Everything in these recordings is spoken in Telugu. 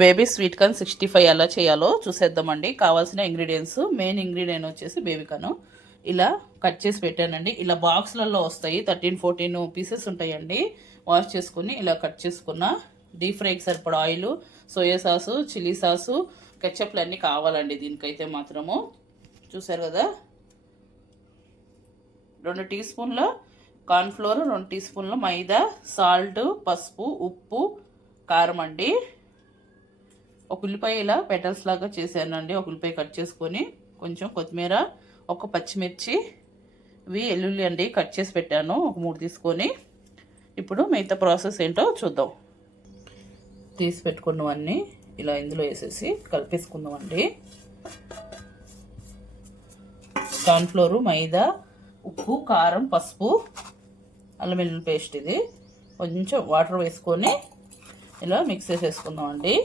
బేబీ స్వీట్ కార్న్ 65 ఎలా చేయాలో చూసేద్దామండి. కావాల్సిన ఇంగ్రీడియంట్స్, మెయిన్ ఇంగ్రీడియంట్ వచ్చేసి బేబీ కార్న్. ఇలా కట్ చేసి పెట్టానండి. ఇలా బాక్స్లలో వస్తాయి, 13-14 పీసెస్ ఉంటాయండి. వాష్ చేసుకుని ఇలా కట్ చేసుకున్న. డీప్ ఫ్రైకి సరిపడా oil, soya sauce, chilli sauce, కెచప్లు అన్నీ కావాలండి దీనికైతే మాత్రము. చూసారు కదా, 2 టీ స్పూన్ల కార్న్ఫ్లోర్, 2 టీ స్పూన్ల మైదా, సాల్ట్, పసుపు, ఉప్పు, కారం అండి. ఒక ఉల్లిపాయ ఇలా పెటల్స్ లాగా చేశానండి. ఒక ఉల్లిపాయ కట్ చేసుకొని, కొంచెం కొత్తిమీర, ఒక పచ్చిమిర్చి, ఇవి ఎల్లుల్లి అండి కట్ చేసి పెట్టాను, ఒక 3 తీసుకొని. ఇప్పుడు మిగతా ప్రాసెస్ ఏంటో చూద్దాం. తీసి పెట్టుకున్నవన్నీ ఇలా ఇందులో వేసేసి కలిపేసుకుందామండి. కార్న్ఫ్లోరు, మైదా, ఉప్పు, కారం, పసుపు, అల్లం వెల్లుల్లి పేస్ట్, ఇది కొంచెం వాటర్ వేసుకొని ఇలా మిక్స్ చేసేసుకుందామండి.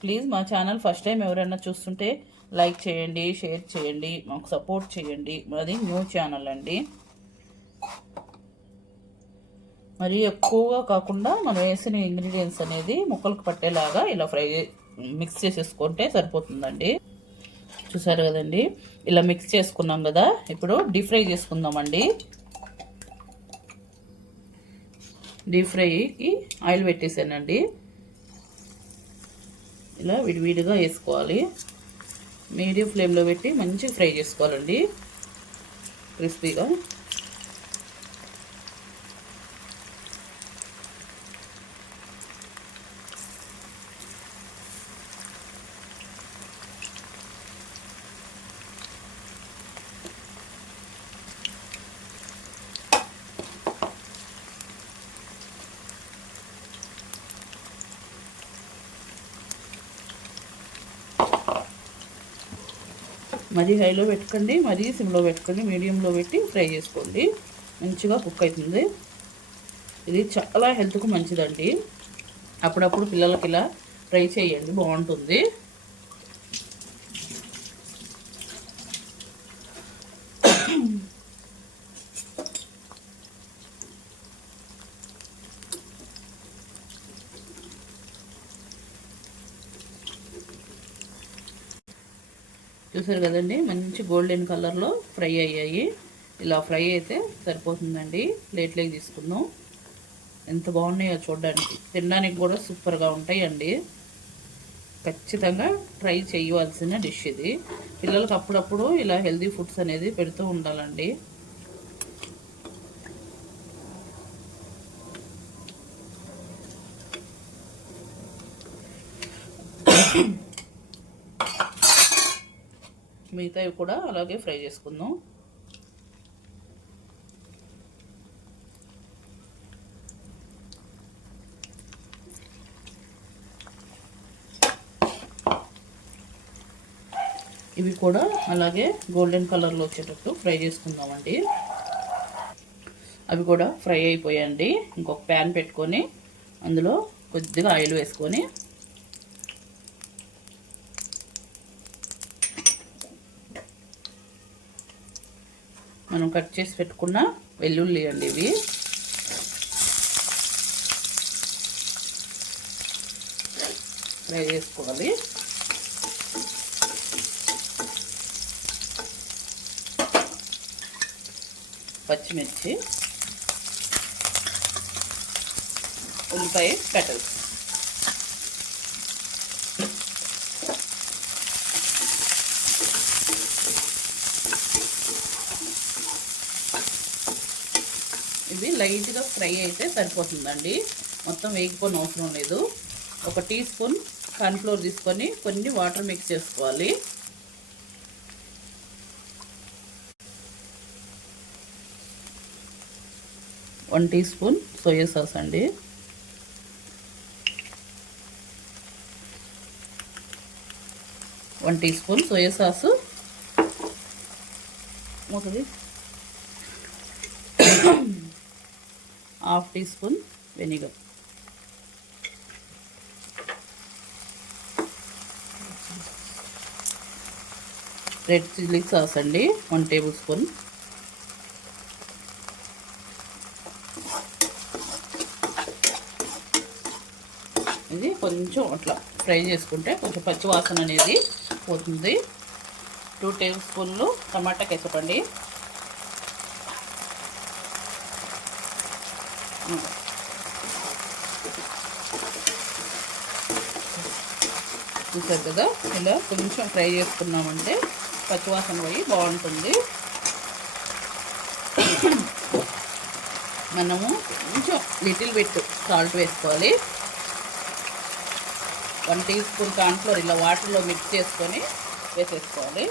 ప్లీజ్ మా ఛానల్ ఫస్ట్ టైం ఎవరైనా చూస్తుంటే లైక్ చేయండి, షేర్ చేయండి, మాకు సపోర్ట్ చేయండి. మాది న్యూ ఛానల్ అండి. మరి ఎక్కువగా కాకుండా మనం వేసిన ఇంగ్రీడియంట్స్ అనేది ముక్కలకు పట్టేలాగా ఇలా మిక్స్ చేసేసుకుంటే సరిపోతుందండి. చూసారు కదండి, ఇలా మిక్స్ చేసుకున్నాం కదా. ఇప్పుడు డీప్ ఫ్రై చేసుకుందామండి. డీప్ ఫ్రైకి ఆయిల్ పెట్టేసానండి. ఇలా విడివిడిగా వేసుకోవాలి. మీడియం ఫ్లేమ్లో పెట్టి మంచిగా ఫ్రై చేసుకోవాలండి, క్రిస్పీగా. మరీ హైలో పెట్టుకోండి, మరీ సిమ్లో పెట్టుకోండి, మీడియంలో పెట్టి ఫ్రై చేసుకోండి. మంచిగా కుక్ అవుతుంది. ఇది చాలా హెల్త్కు మంచిదండి. అప్పుడప్పుడు పిల్లలకి ఇలా ఫ్రై చేయండి, బాగుంటుంది. చూసారు కదండి, మంచి గోల్డెన్ కలర్లో ఫ్రై అయ్యాయి. ఇలా ఫ్రై అయితే సరిపోతుందండి. ప్లేట్లోకి తీసుకుందాం. ఎంత బాగున్నాయో చూడడానికి, తినడానికి కూడా సూపర్గా ఉంటాయండి. ఖచ్చితంగా ట్రై చేయవలసిన డిష్ ఇది. పిల్లలకు అప్పుడప్పుడు ఇలా హెల్తీ ఫుడ్స్ అనేది పెడుతూ ఉండాలండి. మిగతావి కూడా అలాగే ఫ్రై చేసుకుందాం. ఇవి కూడా అలాగే గోల్డెన్ కలర్లో వచ్చేటట్టు ఫ్రై చేసుకుందామండి. అవి కూడా ఫ్రై అయిపోయాయండి. ఇంకొక ప్యాన్ పెట్టుకొని అందులో కొద్దిగా ఆయిల్ వేసుకొని మనం కట్ చేసి పెట్టుకున్న వెల్లుల్లి అండి, ఇవి ఫ్రై చేసుకోవాలి. పచ్చిమిర్చి, ఉల్లిపాయ పెటల్స్, ఇవి లైట్గా ఫ్రై అయితే సరిపోతుందండి. మొత్తం వేగిపోని అవసరం లేదు. 1 టీ స్పూన్ కార్న్ఫ్లోర్ తీసుకొని కొన్ని వాటర్ మిక్స్ చేసుకోవాలి. One teaspoon soya sauce అండి. One teaspoon soya sauce, మూతది. Half teaspoon vinegar, red chilli sauce అండి 1 టేబుల్ స్పూన్, ఇది కొంచెం అట్లా ఫ్రై చేసుకుంటే కొంచెం పచ్చి వాసన అనేది పోతుంది. 2 టేబుల్ స్పూన్లు టమాటా కెచప్ అండి. చూసారు కదా, ఇలా కొంచెం ఫ్రై చేసుకున్నామంటే పచ్చివాసన పోయి బాగుంటుంది. మనము కొంచెం లిటిల్ బిట్ సాల్ట్ వేసుకోవాలి. 1 టీ స్పూన్ కార్న్ఫ్లోర్ ఇలా వాటర్లో మిక్స్ చేసుకొని వేసేసుకోవాలి.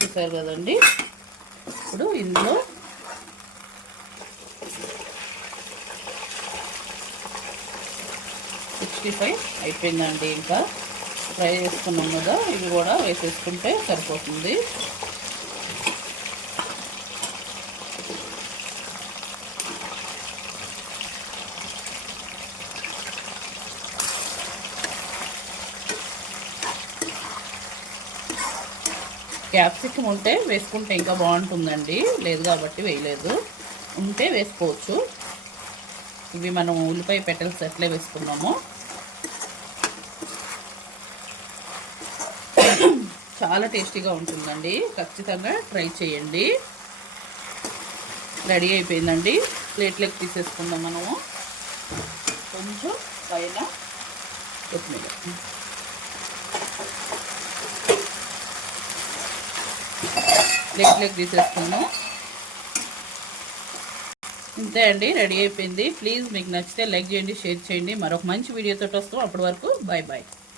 చూసారు కదండి, ఇప్పుడు ఇందులో అయిపోయిందండి. ఇంకా ఫ్రై చేసుకున్నాం కదా, ఇవి కూడా వేసేసుకుంటే సరిపోతుంది. క్యాప్సికమ్ ఉంటే వేసుకుంటే ఇంకా బాగుంటుందండి, లేదు కాబట్టి వేయలేదు. ఉంటే వేసుకోవచ్చు. ఇవి మనం ఉల్లిపాయ పెటల్స్ ఎట్లే వేసుకున్నాము. చాలా టేస్టీగా ఉంటుందండి, ఖచ్చితంగా ట్రై చేయండి. రెడీ అయిపోయిందండి. ప్లేట్లోకి తీసేసుకుందాం మనము. కొంచెం పైన కొత్తిమీర. ప్లేట్లోకి తీసేసుకుందాం. ఇంతే అండి, రెడీ అయిపోయింది. ప్లీజ్ మీకు నచ్చితే లైక్ చేయండి, షేర్ చేయండి. మరొక మంచి వీడియోతో వస్తాం. అప్పటి వరకు బాయ్ బాయ్.